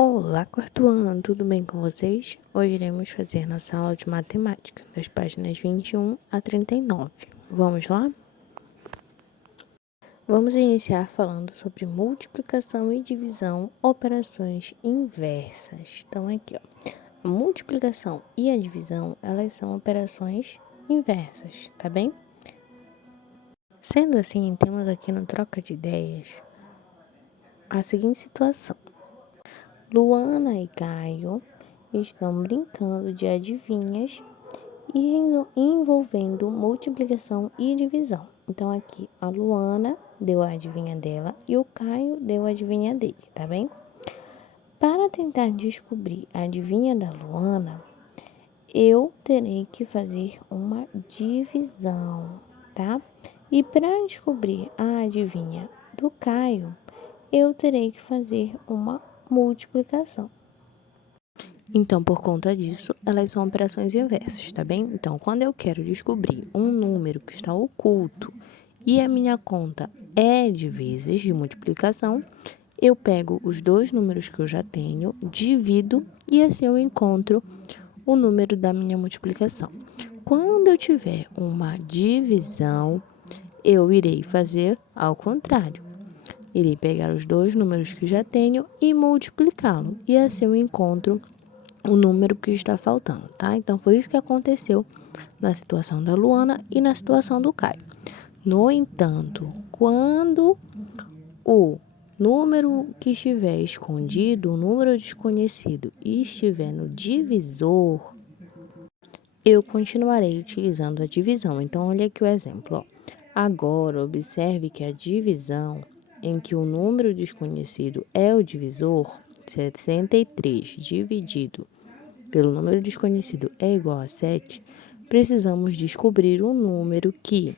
Olá, quarto ano, tudo bem com vocês? Hoje iremos fazer nossa aula de matemática, das páginas 21 a 39. Vamos lá? Vamos iniciar falando sobre multiplicação e divisão, operações inversas. Então, aqui, ó, a multiplicação e a divisão, elas são operações inversas, tá bem? Sendo assim, temos aqui no troca de ideias a seguinte situação. Luana e Caio estão brincando de adivinhas e envolvendo multiplicação e divisão. Então, aqui a Luana deu a adivinha dela e o Caio deu a adivinha dele, tá bem? Para tentar descobrir a adivinha da Luana, eu terei que fazer uma divisão, tá? E para descobrir a adivinha do Caio, eu terei que fazer uma multiplicação. Então, por conta disso, elas são operações inversas, tá bem? Então, quando eu quero descobrir um número que está oculto e a minha conta é de vezes de multiplicação, eu pego os dois números que eu já tenho, divido e assim eu encontro o número da minha multiplicação. Quando eu tiver uma divisão, eu irei fazer ao contrário. Irei pegar os dois números que já tenho e multiplicá-lo. E assim eu encontro o número que está faltando, tá? Então, foi isso que aconteceu na situação da Luana e na situação do Caio. No entanto, quando o número que estiver escondido, o número desconhecido, estiver no divisor, eu continuarei utilizando a divisão. Então, olha aqui o exemplo, ó. Agora, observe que a divisão em que o número desconhecido é o divisor, 63 dividido pelo número desconhecido é igual a 7, precisamos descobrir um número que,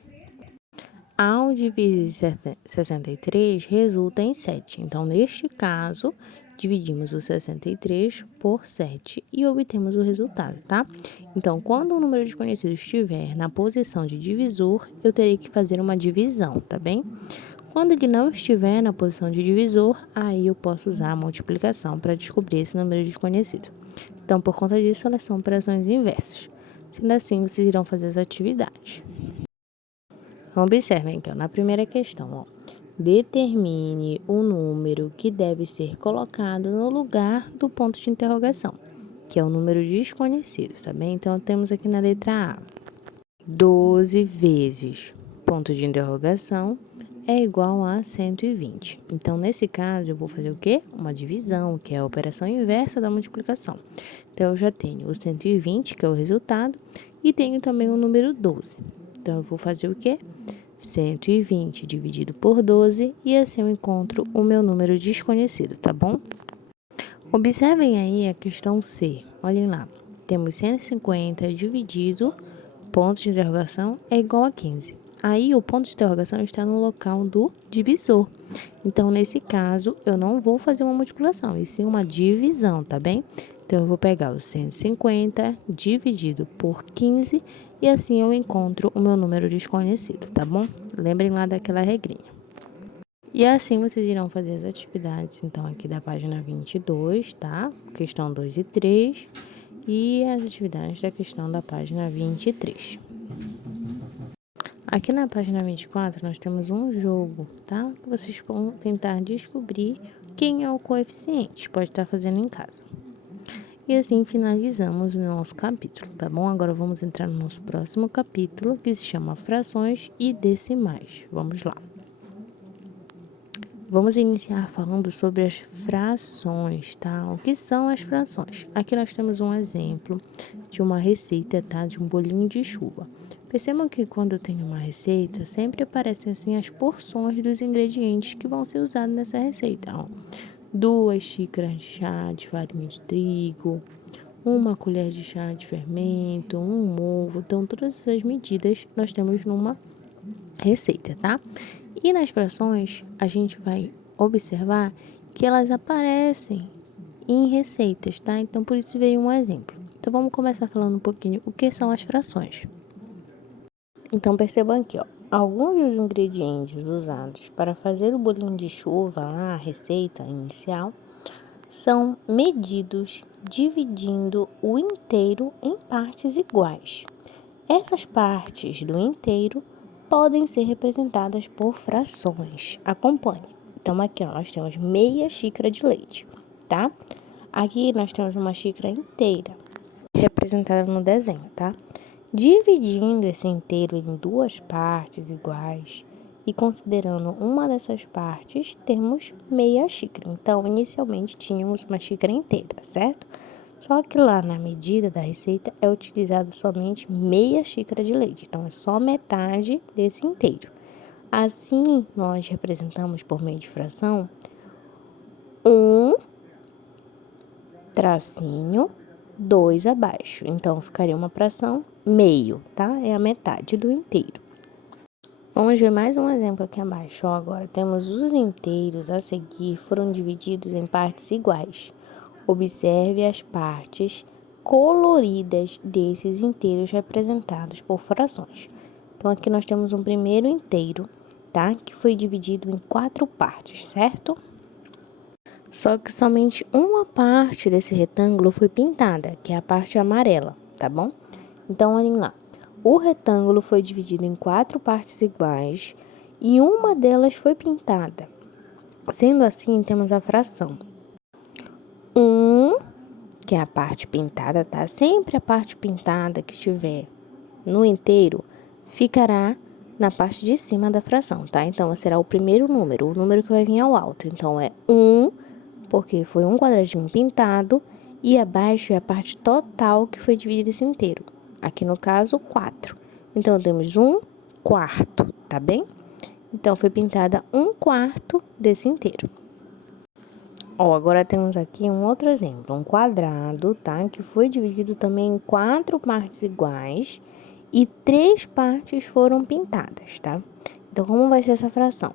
ao dividir 63, resulta em 7. Então, neste caso, dividimos o 63 por 7 e obtemos o resultado, tá? Então, quando o número desconhecido estiver na posição de divisor, eu terei que fazer uma divisão, tá bem? Quando ele não estiver na posição de divisor, aí eu posso usar a multiplicação para descobrir esse número desconhecido. Então, por conta disso, elas são operações inversas. Sendo assim, vocês irão fazer as atividades. Observem que na primeira questão, determine o número que deve ser colocado no lugar do ponto de interrogação, que é o número desconhecido, tá bem? Então, temos aqui na letra A, 12 vezes ponto de interrogação é igual a 120. Então, nesse caso, eu vou fazer o quê? Uma divisão, que é a operação inversa da multiplicação. Então, eu já tenho o 120, que é o resultado, e tenho também o número 12. Então, eu vou fazer o quê? 120 dividido por 12, e assim eu encontro o meu número desconhecido, tá bom? Observem aí a questão C. Olhem lá. Temos 150 dividido, ponto de interrogação, é igual a 15. Aí, o ponto de interrogação está no local do divisor. Então, nesse caso, eu não vou fazer uma multiplicação, e sim uma divisão, tá bem? Então, eu vou pegar o 150 dividido por 15 e assim eu encontro o meu número desconhecido, tá bom? Lembrem lá daquela regrinha. E assim vocês irão fazer as atividades, então, aqui da página 22, tá? Questão 2 e 3, e as atividades da questão da página 23. Aqui na página 24, nós temos um jogo, tá? Que vocês vão tentar descobrir quem é o coeficiente. Pode estar fazendo em casa. E assim finalizamos o nosso capítulo, tá bom? Agora vamos entrar no nosso próximo capítulo, que se chama Frações e Decimais. Vamos lá. Vamos iniciar falando sobre as frações, tá? O que são as frações? Aqui nós temos um exemplo de uma receita, tá? De um bolinho de chuva. Percebam que quando eu tenho uma receita, sempre aparecem assim as porções dos ingredientes que vão ser usados nessa receita. Ó, 2 xícaras de chá de farinha de trigo, 1 colher de chá de fermento, 1 ovo. Então, todas essas medidas nós temos numa receita, tá? E nas frações, a gente vai observar que elas aparecem em receitas, tá? Então, por isso veio um exemplo. Então, vamos começar falando um pouquinho o que são as frações. Então, percebam aqui, ó. Alguns dos ingredientes usados para fazer o bolinho de chuva lá, a receita inicial, são medidos dividindo o inteiro em partes iguais. Essas partes do inteiro podem ser representadas por frações. Acompanhe. Então, aqui ó, nós temos meia xícara de leite, tá? Aqui nós temos uma xícara inteira, representada no desenho, tá? Dividindo esse inteiro em duas partes iguais e considerando uma dessas partes, temos meia xícara. Então, inicialmente tínhamos uma xícara inteira, certo? Só que lá na medida da receita é utilizado somente meia xícara de leite. Então, é só metade desse inteiro. Assim, nós representamos por meio de fração um tracinho, 2 abaixo. Então, ficaria uma fração meio, tá? É a metade do inteiro. Vamos ver mais um exemplo aqui abaixo. Ó, agora temos os inteiros a seguir foram divididos em partes iguais. Observe as partes coloridas desses inteiros representados por frações. Então, aqui nós temos um primeiro inteiro, tá? Que foi dividido em 4 partes, certo? Só que somente uma parte desse retângulo foi pintada, que é a parte amarela, tá bom? Então, olhem lá. O retângulo foi dividido em 4 partes iguais e uma delas foi pintada. Sendo assim, temos a fração 1, que é a parte pintada, tá? Sempre a parte pintada que estiver no inteiro ficará na parte de cima da fração, tá? Então, será o primeiro número, o número que vai vir ao alto. Então, é 1, porque foi um quadradinho pintado, e abaixo é a parte total que foi dividido esse inteiro. Aqui no caso, 4. Então, temos 1/4, tá bem? Então, foi pintada 1/4 desse inteiro. Ó, agora temos aqui um outro exemplo, um quadrado, tá? Que foi dividido também em 4 partes iguais e 3 partes foram pintadas, tá? Então, como vai ser essa fração?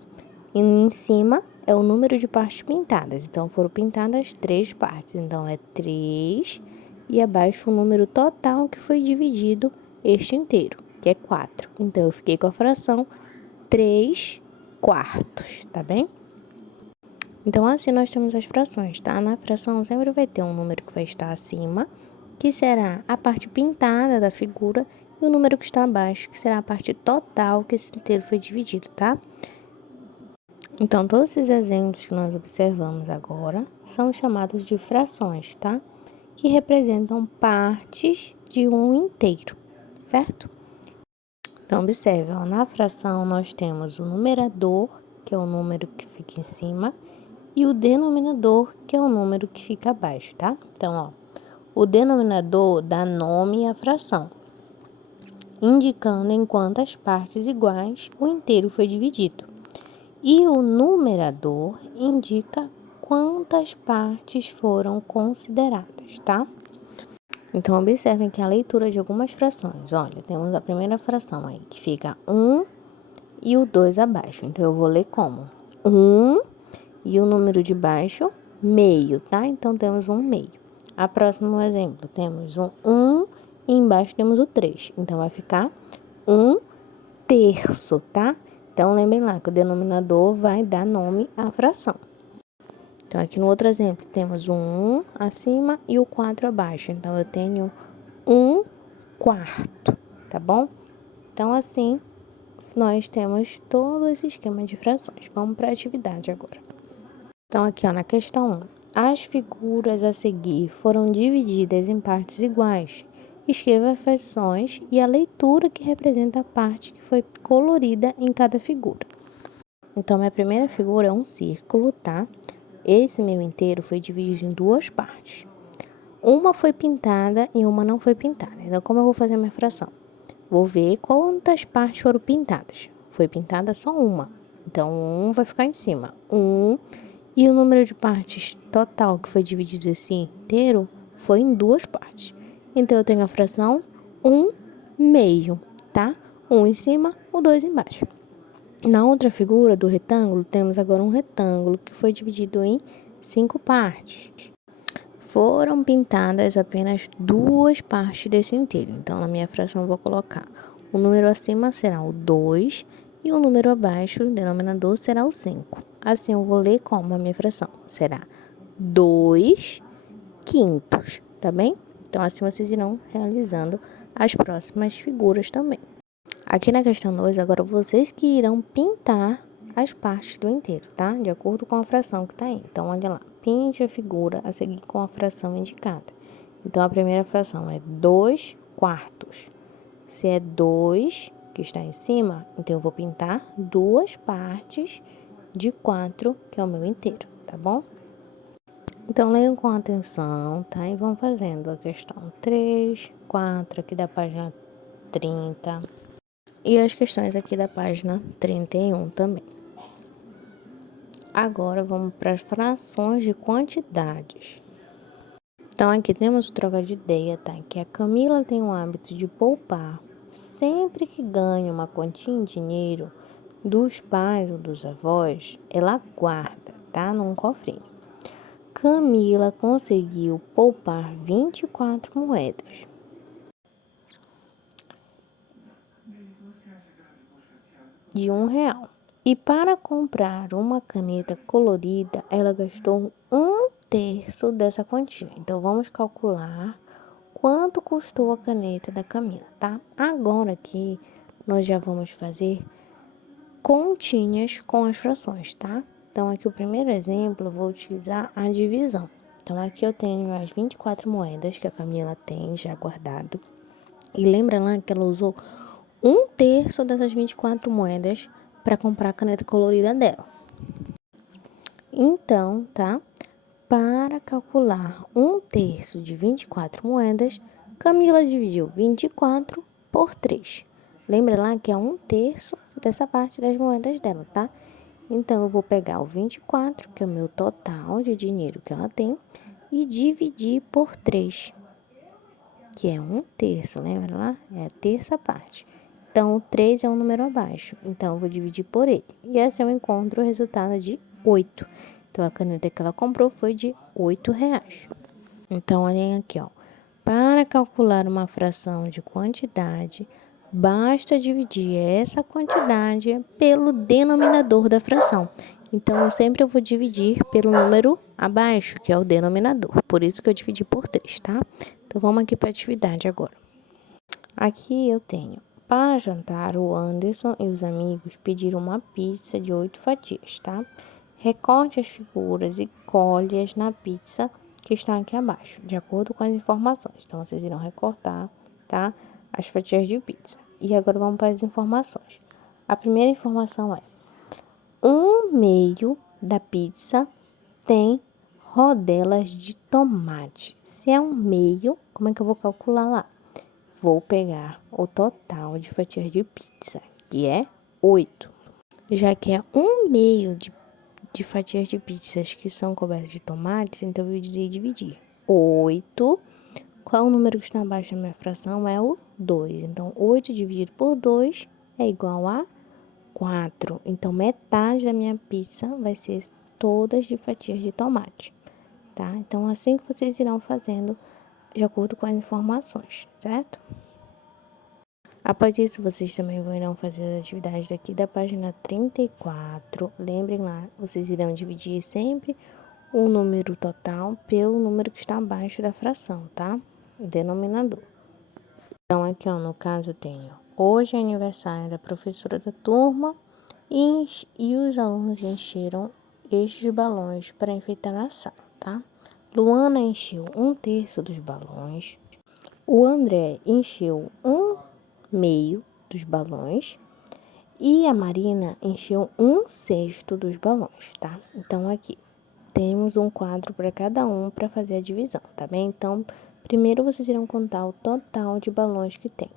Em cima é o número de partes pintadas, então foram pintadas 3 partes, então é 3, e abaixo o número total que foi dividido este inteiro, que é 4. Então, eu fiquei com a fração 3/4, tá bem? Então, assim nós temos as frações, tá? Na fração sempre vai ter um número que vai estar acima, que será a parte pintada da figura, e o número que está abaixo, que será a parte total que esse inteiro foi dividido, tá? Então, todos esses exemplos que nós observamos agora são chamados de frações, tá? Que representam partes de um inteiro, certo? Então, observe, ó, na fração nós temos o numerador, que é o número que fica em cima, e o denominador, que é o número que fica abaixo, tá? Então, ó, o denominador dá nome à fração, indicando em quantas partes iguais o inteiro foi dividido. E o numerador indica quantas partes foram consideradas, tá? Então, observem que a leitura de algumas frações. Olha, temos a primeira fração aí, que fica 1 e o 2 abaixo. Então, eu vou ler como 1 e o número de baixo, meio, tá? Então, temos 1/2. A próximo exemplo, temos um 1 e embaixo temos o 3. Então, vai ficar 1/3, tá? Então, lembrem lá que o denominador vai dar nome à fração. Então, aqui no outro exemplo, temos o 1 acima e o 4 abaixo. Então, eu tenho 1/4, tá bom? Então, assim, nós temos todo esse esquema de frações. Vamos para a atividade agora. Então, aqui ó, na questão 1, as figuras a seguir foram divididas em partes iguais. Escreva as frações e a leitura que representa a parte que foi colorida em cada figura. Então, minha primeira figura é um círculo, tá? Esse meu inteiro foi dividido em 2 partes. Uma foi pintada e uma não foi pintada. Então, como eu vou fazer a minha fração? Vou ver quantas partes foram pintadas. Foi pintada só uma. Então, 1 vai ficar em cima. 1. E o número de partes total que foi dividido esse inteiro foi em 2 partes. Então, eu tenho a fração 1/2, tá? 1 em cima, o 2 embaixo. Na outra figura do retângulo, temos agora um retângulo que foi dividido em 5 partes. Foram pintadas apenas 2 partes desse inteiro. Então, na minha fração, eu vou colocar o número acima será o 2 e o número abaixo, o denominador, será o 5. Assim, eu vou ler como a minha fração. Será 2 quintos, tá bem? Então, assim vocês irão realizando as próximas figuras também. Aqui na questão 2, agora vocês que irão pintar as partes do inteiro, tá? De acordo com a fração que tá aí. Então, olha lá. Pinte a figura a seguir com a fração indicada. Então, a primeira fração é 2 quartos. Se é 2 que está em cima, então eu vou pintar 2 partes de 4, que é o meu inteiro, tá bom? Então, leiam com atenção, tá? E vão fazendo a questão 3, 4, aqui da página 30. E as questões aqui da página 31 também. Agora, vamos para as frações de quantidades. Então, aqui temos o troca de ideia, tá? Que a Camila tem o hábito de poupar sempre que ganha uma quantia em dinheiro dos pais ou dos avós, ela guarda, tá? Num cofrinho. Camila conseguiu poupar 24 moedas. De R$1. E para comprar uma caneta colorida, ela gastou 1/3 dessa quantia. Então, vamos calcular quanto custou a caneta da Camila, tá? Agora aqui, nós já vamos fazer continhas com as frações, tá? Então, aqui o primeiro exemplo, eu vou utilizar a divisão. Então, aqui eu tenho as 24 moedas que a Camila tem já guardado. E lembra lá que ela usou 1/3 dessas 24 moedas para comprar a caneta colorida dela. Então, tá? Para calcular 1/3 de 24 moedas, Camila dividiu 24 por 3. Lembra lá que é 1/3 dessa parte das moedas dela, tá? Então, eu vou pegar o 24, que é o meu total de dinheiro que ela tem, e dividir por 3, que é 1/3, lembra lá? É a terça parte. Então, o 3 é um número abaixo, então eu vou dividir por ele. E assim eu encontro o resultado de 8. Então, a caneta que ela comprou foi de R$8. Então, olhem aqui, ó. Para calcular uma fração de quantidade, basta dividir essa quantidade pelo denominador da fração. Então, sempre eu vou dividir pelo número abaixo, que é o denominador. Por isso que eu dividi por 3, tá? Então, vamos aqui para a atividade agora. Aqui eu tenho, para jantar, o Anderson e os amigos pediram uma pizza de 8 fatias, tá? Recorte as figuras e colhe-as na pizza que está aqui abaixo, de acordo com as informações. Então, vocês irão recortar, tá? As fatias de pizza. E agora vamos para as informações. A primeira informação é: 1/2 da pizza tem rodelas de tomate. Se é 1/2, como é que eu vou calcular lá? Vou pegar o total de fatias de pizza, que é 8. Já que é 1/2 de fatias de pizzas que são cobertas de tomates, então eu irei dividir 8. Qual é o número que está abaixo da minha fração? É o 2. Então, 8 dividido por 2 é igual a 4. Então, metade da minha pizza vai ser todas de fatias de tomate, tá? Então, assim que vocês irão fazendo, de acordo com as informações, certo? Após isso, vocês também irão fazer as atividades daqui da página 34. Lembrem lá, vocês irão dividir sempre o número total pelo número que está abaixo da fração, tá? Denominador. Então, aqui, ó, no caso, eu tenho: hoje é aniversário da professora da turma e os alunos encheram estes balões para enfeitar a sala, tá? Luana encheu 1/3 dos balões. O André encheu 1/2 dos balões. E a Marina encheu 1/6 dos balões, tá? Então, aqui temos um quadro para cada um para fazer a divisão, tá bem? Então, primeiro vocês irão contar o total de balões que tem.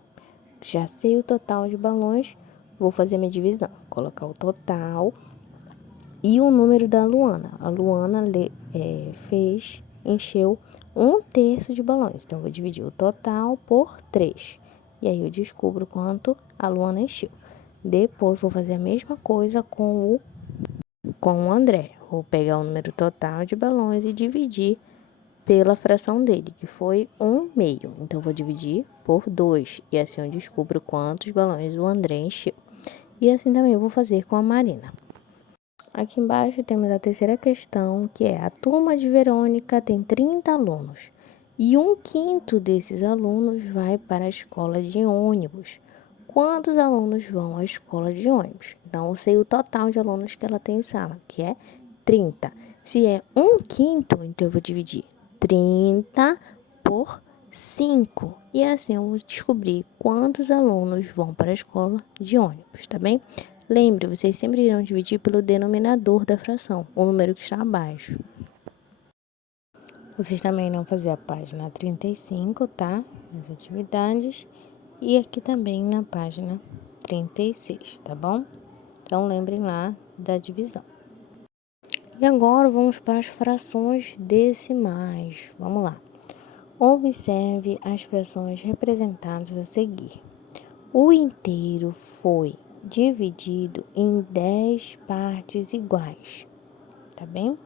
Já sei o total de balões, vou fazer minha divisão. Colocar o total e o número da Luana. A Luana encheu 1/3 de balões. Então, vou dividir o total por 3. E aí, eu descubro quanto a Luana encheu. Depois, vou fazer a mesma coisa com o André. Vou pegar o número total de balões e dividir pela fração dele, que foi 1/2. Então, vou dividir por 2. E assim eu descubro quantos balões o André encheu. E assim também eu vou fazer com a Marina. aqui embaixo temos a terceira questão, que é: a turma de Verônica tem 30 alunos e 1/5 desses alunos vai para a escola de ônibus. Quantos alunos vão à escola de ônibus? Então, eu sei o total de alunos que ela tem em sala, que é 30. Se é 1/5, então eu vou dividir 30 por 5. E assim eu vou descobrir quantos alunos vão para a escola de ônibus, tá bem? Lembre, vocês sempre irão dividir pelo denominador da fração, o número que está abaixo. Vocês também irão fazer a página 35, tá? Nas atividades. E aqui também na página 36, tá bom? Então, lembrem lá da divisão. E agora, vamos para as frações decimais. Vamos lá. Observe as frações representadas a seguir. O inteiro foi dividido em 10 partes iguais, tá bem?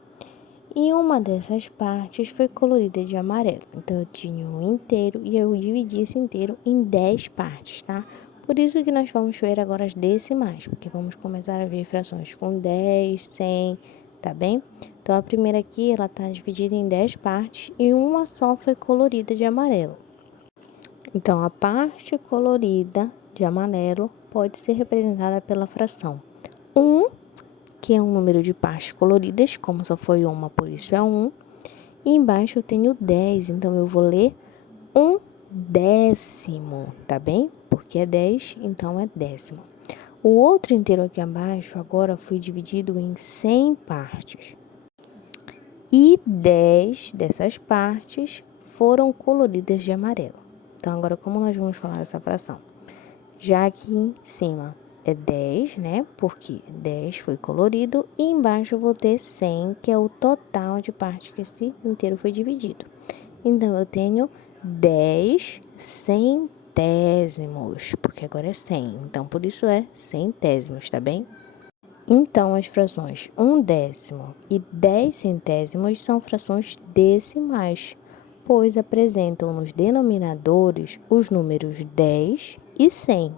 E uma dessas partes foi colorida de amarelo. Então, eu tinha um inteiro e eu dividi esse inteiro em 10 partes, tá? Por isso que nós vamos ver agora as decimais, porque vamos começar a ver frações com 10, 100, tá bem? Então, a primeira aqui, ela tá dividida em 10 partes e uma só foi colorida de amarelo. Então, a parte colorida de amarelo pode ser representada pela fração 1, que é um número de partes coloridas, como só foi uma, por isso é 1. E embaixo eu tenho 10, então eu vou ler 1/10, tá bem? Porque é 10, então é décimo. O outro inteiro aqui abaixo agora foi dividido em 100 partes. E 10 dessas partes foram coloridas de amarelo. Então, agora como nós vamos falar essa fração? Já aqui em cima é 10, né? Porque 10 foi colorido. E embaixo eu vou ter 100, que é o total de partes que esse inteiro foi dividido. Então, eu tenho 10 centésimos, porque agora é 100. Então, por isso é centésimos, tá bem? Então, as frações 1/10 e 10 centésimos são frações decimais, pois apresentam nos denominadores os números 10 e 100.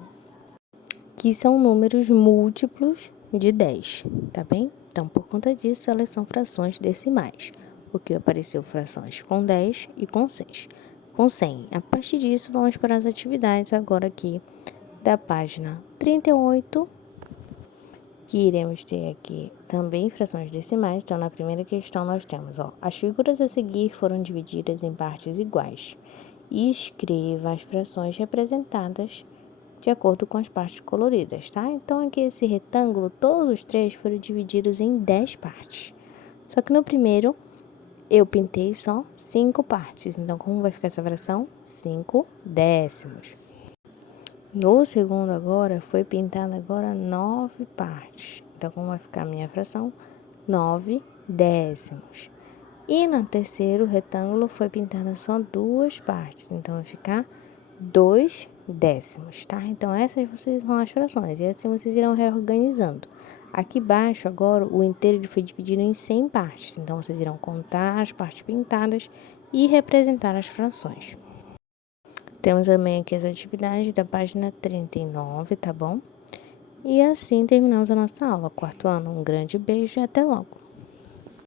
Que são números múltiplos de 10, tá bem? Então, por conta disso, elas são frações decimais, porque apareceu frações com 10 e com 100. A partir disso, vamos para as atividades agora aqui da página 38, que iremos ter aqui também frações decimais. Então, na primeira questão, nós temos, as figuras a seguir foram divididas em partes iguais. E escreva as frações representadas de acordo com as partes coloridas, tá? Então, aqui esse retângulo, todos os três foram divididos em 10 partes. Só que no primeiro, eu pintei só 5 partes. Então, como vai ficar essa fração? 5/10. No segundo agora, foi pintada agora 9 partes. Então, como vai ficar a minha fração? 9/10. E no terceiro retângulo foi pintada só 2 partes. Então, vai ficar 2/10, tá? Então, essas são as frações. E assim vocês irão reorganizando. Aqui embaixo, agora, o inteiro foi dividido em 100 partes. Então, vocês irão contar as partes pintadas e representar as frações. Temos também aqui as atividades da página 39, tá bom? E assim terminamos a nossa aula. 4º ano, um grande beijo e até logo!